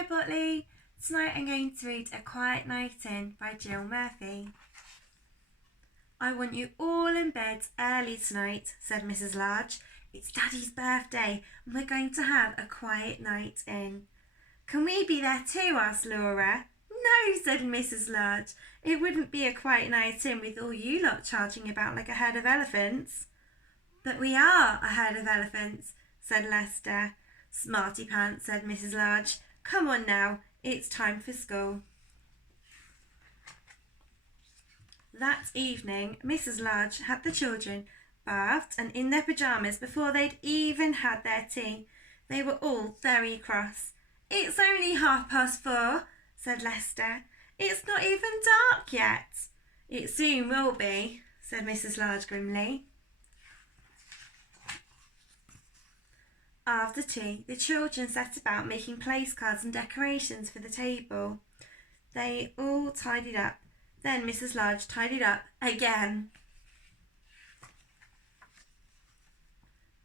Hello, Botley. Tonight I'm going to read A Quiet Night In by Jill Murphy. I want you all in bed early tonight, said Mrs. Large. It's Daddy's birthday and we're going to have a quiet night in. Can we be there too? Asked Laura. No, said Mrs. Large. It wouldn't be a quiet night in with all you lot charging about like a herd of elephants. But we are a herd of elephants, said Lester. Smarty pants, said Mrs. Large. Come on now, it's time for school. That evening, Mrs. Large had the children bathed and in their pyjamas before they'd even had their tea. They were all very cross. It's only 4:30, said Lester. It's not even dark yet. It soon will be, said Mrs. Large grimly. After tea, the children set about making place cards and decorations for the table. They all tidied up. Then Mrs. Large tidied up again.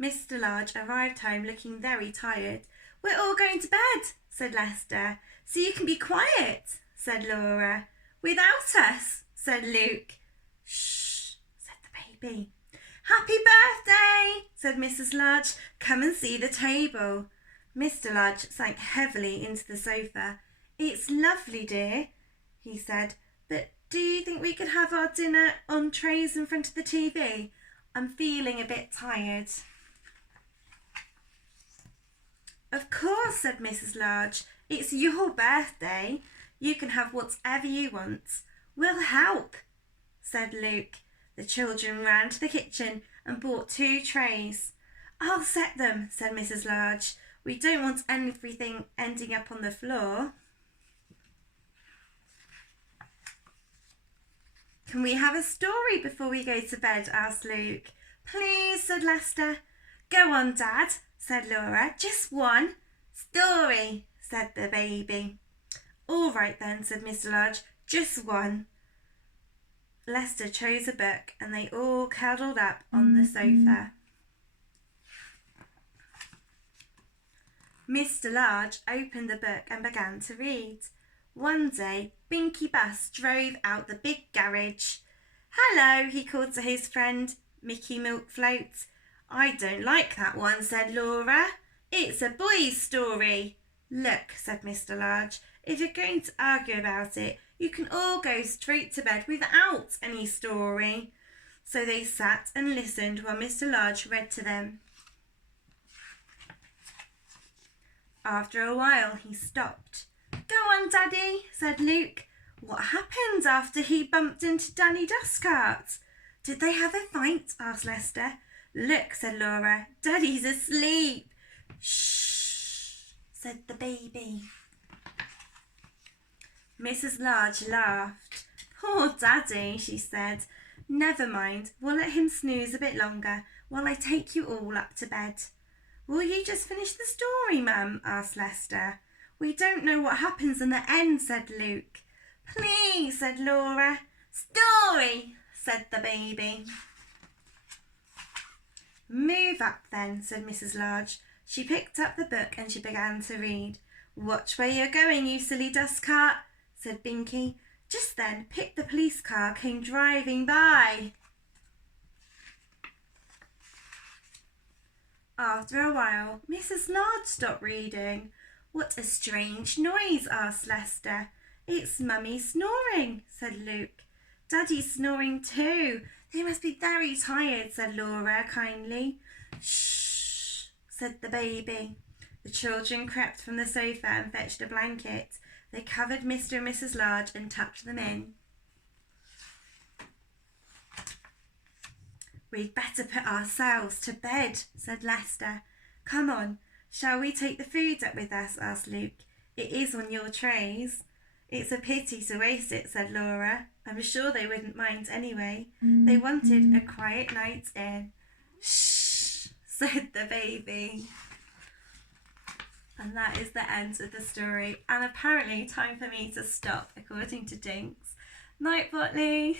Mr. Large arrived home looking very tired. We're all going to bed, said Lester. So you can be quiet, said Laura. Without us, said Luke. Shh, said the baby. Happy birthday, said Mrs. Large. Come and see the table. Mr. Large sank heavily into the sofa. It's lovely, dear, he said, but do you think we could have our dinner on trays in front of the TV? I'm feeling a bit tired. Of course, said Mrs. Large. It's your birthday. You can have whatever you want. We'll help, said Luke. The children ran to the kitchen and bought 2 trays. I'll set them, said Mrs. Large. We don't want everything ending up on the floor. Can we have a story before we go to bed? Asked Luke. Please, said Lester. Go on, Dad, said Laura. Just one. Story, said the baby. All right then, said Mr. Large. Just one. Lester chose a book and they all cuddled up on the sofa. Mr. Large opened the book and began to read. One day, Binky Bus drove out the big garage. Hello, he called to his friend, Mickey Milkfloat. I don't like that one, said Laura. It's a boy's story. Look, said Mr. Large, if you're going to argue about it, you can all go straight to bed without any story. So they sat and listened while Mr. Large read to them. After a while, he stopped. Go on, Daddy, said Luke. What happened after he bumped into Danny Dustcart? Did they have a fight? Asked Lester. Look, said Laura, Daddy's asleep. Shh, said the baby. Mrs. Large laughed. Poor Daddy, she said. Never mind, we'll let him snooze a bit longer while I take you all up to bed. Will you just finish the story, Mum? Asked Lester. We don't know what happens in the end, said Luke. Please, said Laura. Story, said the baby. Move up then, said Mrs. Large. She picked up the book and she began to read. Watch where you're going, you silly dust cart, said Binky. Just then, Pip the police car came driving by. After a while, Mrs. Large stopped reading. What a strange noise, asked Lester. It's Mummy snoring, said Luke. Daddy's snoring too. They must be very tired, said Laura kindly. Shh, said the baby. The children crept from the sofa and fetched a blanket. They covered Mr. and Mrs. Large and tucked them in. We'd better put ourselves to bed, said Lester. Come on, shall we take the food up with us? Asked Luke. It is on your trays. It's a pity to waste it, said Laura. I'm sure they wouldn't mind anyway. They wanted a quiet night in. Shh, said the baby. And that is the end of the story. And apparently time for me to stop, according to Tinks. Night, Botley.